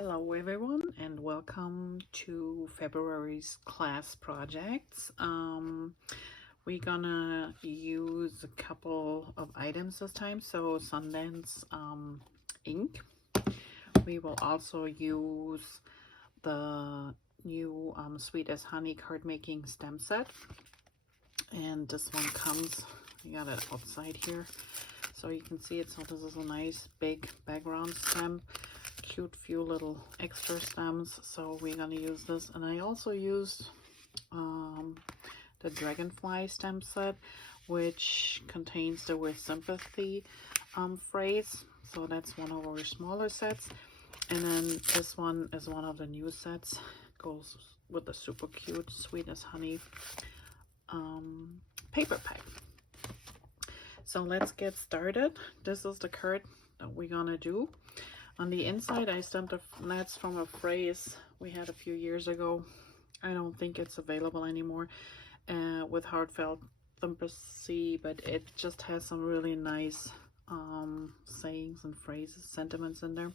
Hello everyone and welcome to February's class projects. We're gonna use a couple of items this time. So Sundance ink. We will also use the new Sweet as Honey card making stem set. And this one comes, you got it outside here. So you can see it. So this is a nice big background stem. Cute few little extra stems, so we're gonna use this. And I also used the Dragonfly stem set, which contains the with Sympathy phrase, so that's one of our smaller sets. And then this one is one of the new sets, goes with the super cute Sweet as Honey paper pack. So let's get started. This is the card that we're gonna do. On the inside, I stamped that's from a phrase we had a few years ago. I don't think it's available anymore with heartfelt sympathy, but it just has some really nice sayings and phrases, sentiments in there.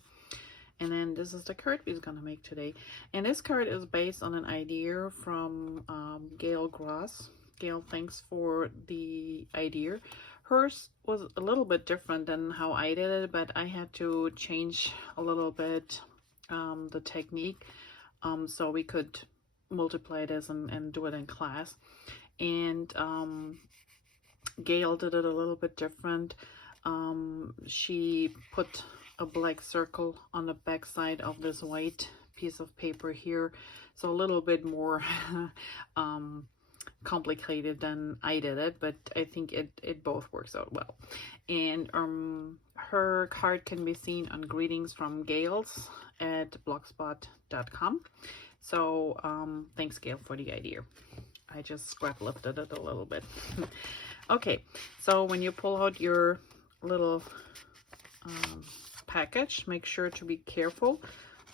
And then this is the card we're gonna make today. And this card is based on an idea from Gail Gross. Gail, thanks for the idea. Hers was a little bit different than how I did it, but I had to change a little bit the technique so we could multiply this and do it in class. And Gail did it a little bit different. She put a black circle on the back side of this white piece of paper here, so a little bit more complicated than I did it, but I think it both works out well. And her card can be seen on Greetings from Gail's at blogspot.com. So thanks Gail for the idea. I just scrap lifted it a little bit. Okay, so when you pull out your little package, make sure to be careful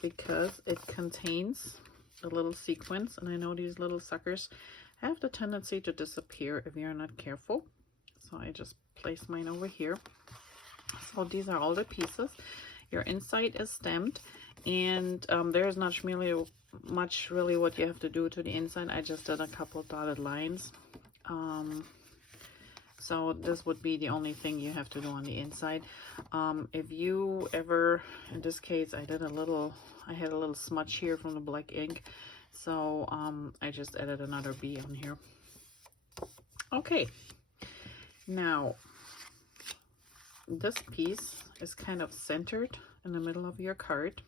because it contains a little sequins, and I know these little suckers have the tendency to disappear if you're not careful. So I just place mine over here. So these are all the pieces. Your inside is stamped, and there's not much really what you have to do to the inside. I just did a couple dotted lines. So this would be the only thing you have to do on the inside. If you ever, in this case, I had a little smudge here from the black ink. So I just added another B on here. Okay, now this piece is kind of centered in the middle of your card,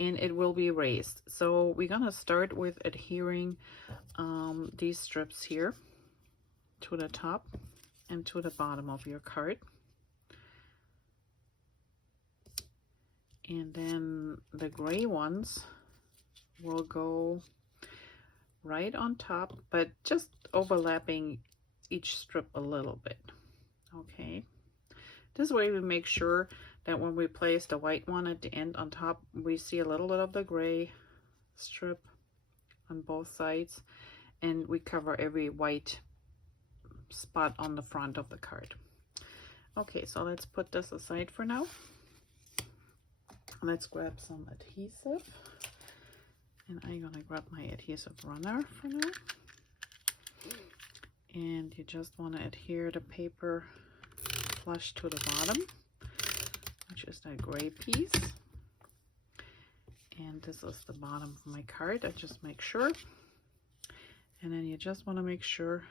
and it will be raised. So we're gonna start with adhering these strips here to the top and to the bottom of your card. And then the gray ones will go right on top, but just overlapping each strip a little bit. Okay, this way we make sure that when we place the white one at the end on top, we see a little bit of the gray strip on both sides, and we cover every white spot on the front of the card. Okay, so let's put this aside for now. Let's grab some adhesive. And I'm gonna grab my adhesive runner for now. And you just want to adhere the paper flush to the bottom, which is that gray piece. And this is the bottom of my card. I just make sure. And then you just want to make sure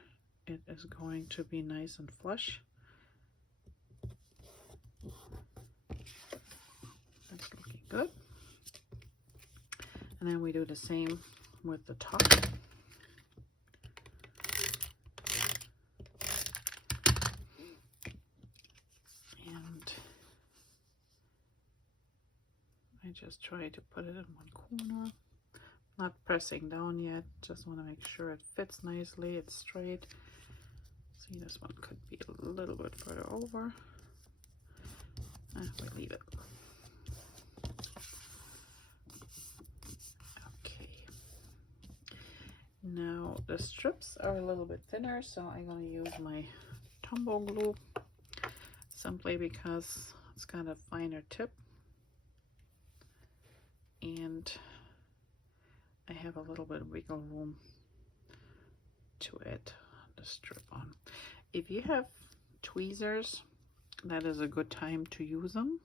it is going to be nice and flush. That's looking good. And then we do the same with the top. And I just try to put it in one corner. Not pressing down yet, just want to make sure it fits nicely, it's straight. See, this one could be a little bit further over. We leave it. Now the strips are a little bit thinner, so I'm going to use my Tombow glue simply because it's got a finer tip. and I have a little bit of wiggle room to add the strip on. If you have tweezers, that is a good time to use them.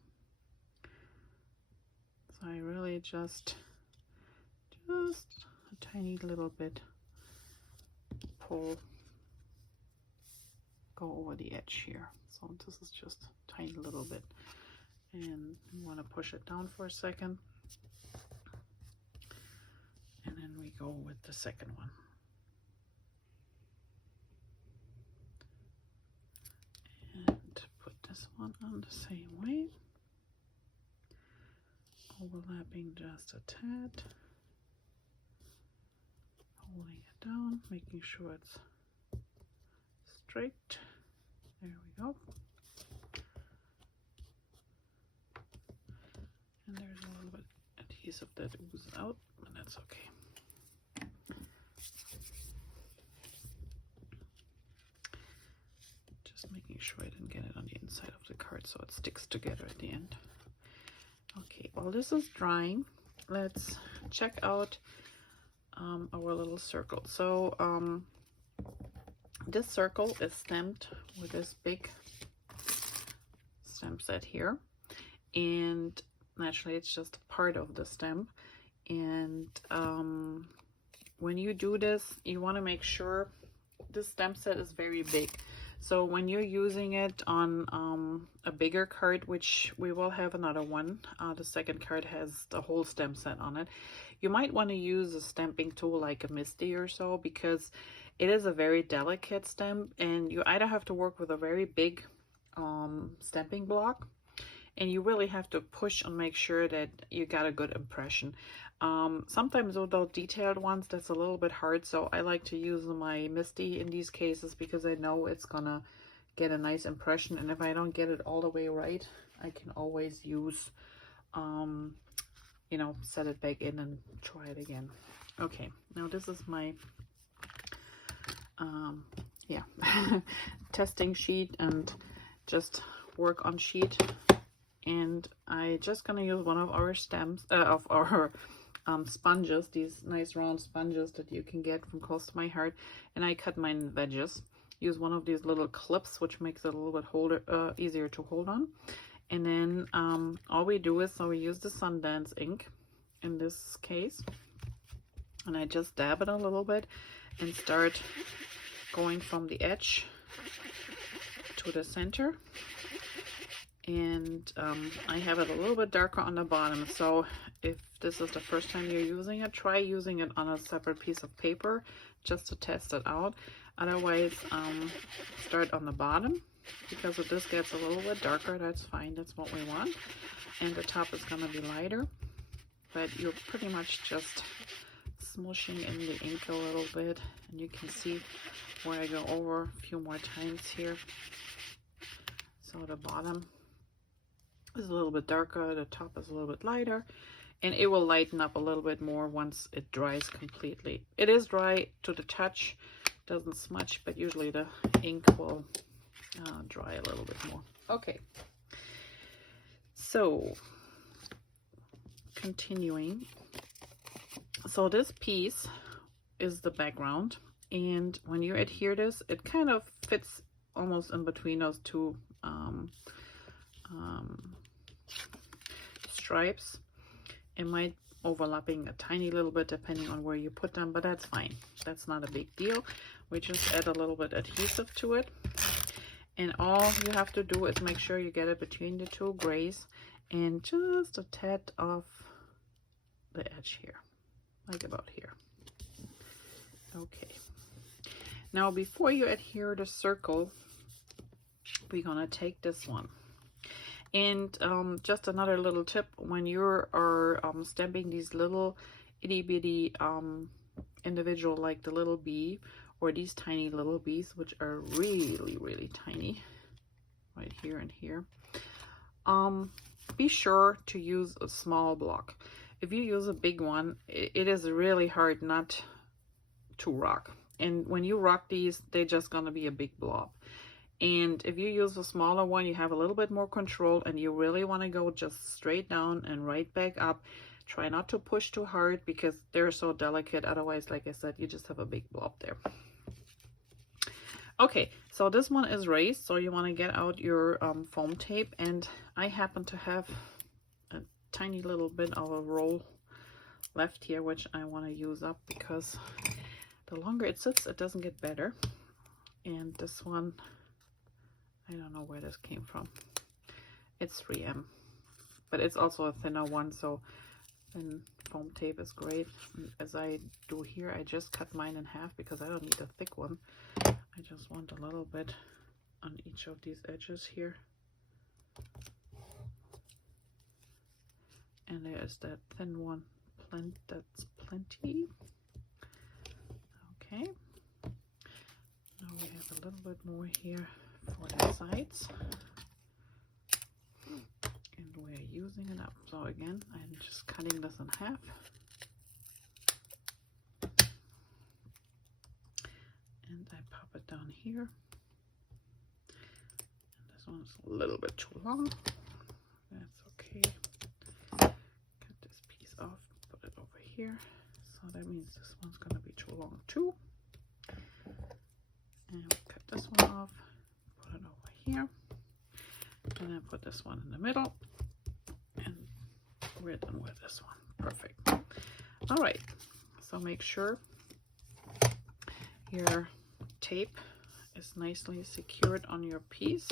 So I really just a tiny little bit pull, go over the edge here. So this is just a tiny little bit, and you want to push it down for a second, and then we go with the second one. And put this one on the same way, overlapping just a tad, holding it down, making sure it's straight. There we go. And there's a little bit adhesive that oozes out, but that's okay. Just making sure I didn't get it on the inside of the card so it sticks together at the end. Okay, while this is drying, let's check out our little circle. So this circle is stamped with this big stamp set here, and naturally it's just part of the stamp. And when you do this, you want to make sure this stamp set is very big. So when you're using it on a bigger card, which we will have another one, the second card has the whole stamp set on it, you might want to use a stamping tool like a Misty or so, because it is a very delicate stamp, and you either have to work with a very big stamping block, and you really have to push and make sure that you got a good impression. Sometimes with those detailed ones, that's a little bit hard, so I like to use my Misty in these cases because I know it's gonna get a nice impression, and if I don't get it all the way right, I can always use you know, set it back in and try it again. Okay, now this is my yeah testing sheet and just work on sheet, and I just gonna use one of our stamps of our sponges, these nice round sponges that you can get from Close to My Heart, and I cut mine in wedges. Use one of these little clips, which makes it a little bit easier to hold on. And then all we do is, so we use the Sundance ink in this case, and I just dab it a little bit and start going from the edge to the center. And I have it a little bit darker on the bottom, so if this is the first time you're using it, try using it on a separate piece of paper just to test it out. Otherwise, start on the bottom, because if this gets a little bit darker, that's fine, that's what we want. And the top is going to be lighter, but you're pretty much just smushing in the ink a little bit, and you can see where I go over a few more times here. So the bottom is a little bit darker, the top is a little bit lighter, and it will lighten up a little bit more once it dries completely. It is dry to the touch, doesn't smudge, but usually the ink will dry a little bit more. Okay, so continuing, so this piece is the background, and when you adhere this, it kind of fits almost in between those two stripes. It might overlapping a tiny little bit depending on where you put them, but that's fine, that's not a big deal. We just add a little bit adhesive to it, and all you have to do is make sure you get it between the two grays and just a tad off the edge here, like about here. Okay, now before you adhere the circle, we're gonna take this one. And just another little tip, when you are stamping these little itty bitty individual, like the little bee, or these tiny little bees, which are really, really tiny, right here and here, be sure to use a small block. If you use a big one, it is really hard not to rock. And when you rock these, they're just gonna be a big blob. And if you use a smaller one, you have a little bit more control, and you really want to go just straight down and right back up. Try not to push too hard because they're so delicate. Otherwise, like I said, you just have a big blob there. Okay, so this one is raised, so you want to get out your foam tape, and I happen to have a tiny little bit of a roll left here, which I want to use up because the longer it sits, it doesn't get better. And this one, I don't know where this came from. It's 3M, but it's also a thinner one, so thin foam tape is great. As I do here, I just cut mine in half because I don't need a thick one. I just want a little bit on each of these edges here. And there's that thin one, that's plenty. Okay. Now we have a little bit more here for the sides. And we're using it up. So again, I'm just cutting this in half. And I pop it down here. And this one's a little bit too long. That's okay. Cut this piece off, put it over here. So that means this one's going to be too long too. And cut this one off, put it over here. And then put this one in the middle. And we're done with this one. Perfect. All right. So make sure your tape is nicely secured on your piece.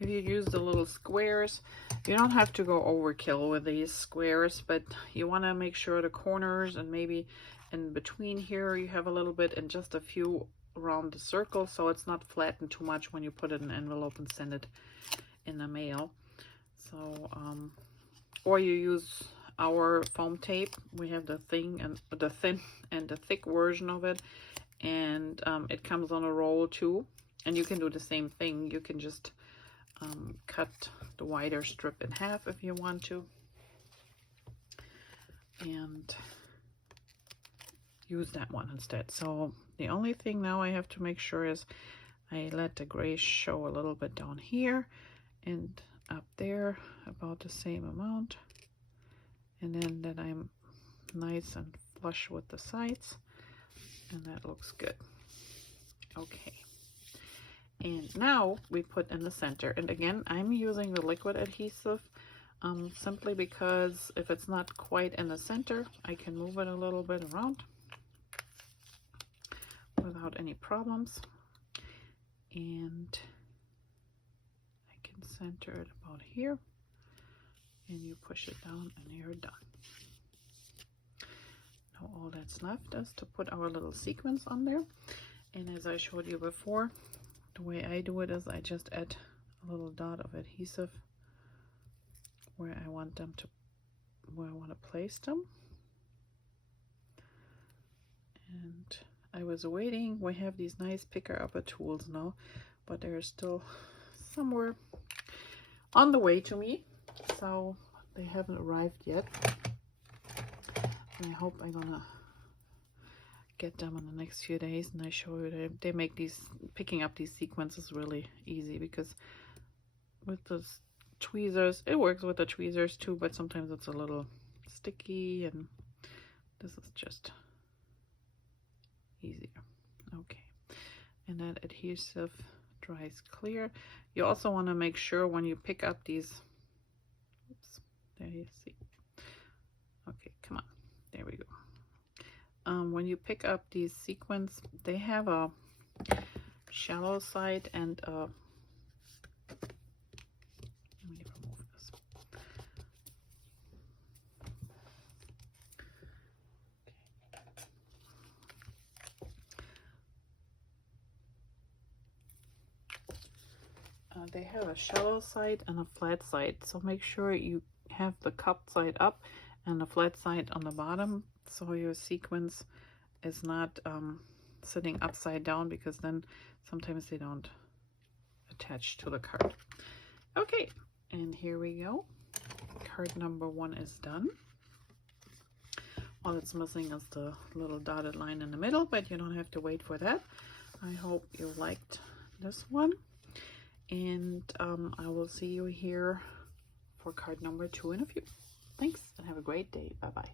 If you use the little squares, you don't have to go overkill with these squares, but you want to make sure the corners and maybe in between here you have a little bit and just a few around the circle, so it's not flattened too much when you put it in an envelope and send it in the mail. So or you use our foam tape. We have the thin and the thick version of it, and it comes on a roll too, and you can do the same thing. You can just cut the wider strip in half if you want to, and use that one instead. So the only thing now I have to make sure is I let the gray show a little bit down here and up there, about the same amount, and then that I'm nice and flush with the sides, and that looks good. Okay, and now we put in the center, and again I'm using the liquid adhesive simply because if it's not quite in the center, I can move it a little bit around without any problems, and I can center it about here, and you push it down and you're done. Now all that's left is to put our little sequins on there, and as I showed you before, the way I do it is I just add a little dot of adhesive where I want them to, where I want to place them. And I was waiting, we have these nice picker-upper tools now, but they're still somewhere on the way to me, so they haven't arrived yet. And I hope I'm gonna get them in the next few days, and I show you that they make these, picking up these sequences really easy, because with the tweezers, it works with the tweezers too, but sometimes it's a little sticky, and this is just easier. Okay, and that adhesive dries clear. You also want to make sure when you pick up these, oops, there you see. Okay, come on, there we go. When you pick up these sequins, they have a shallow side and a, let me remove this. They have a shallow side and a flat side, so make sure you have the cupped side up and the flat side on the bottom, so your sequins is not sitting upside down, because then sometimes they don't attach to the card. Okay, and here we go. Card number 1 is done. All it's missing is the little dotted line in the middle, but you don't have to wait for that. I hope you liked this one, and I will see you here for card number 2 in a few. Thanks, and have a great day. Bye-bye.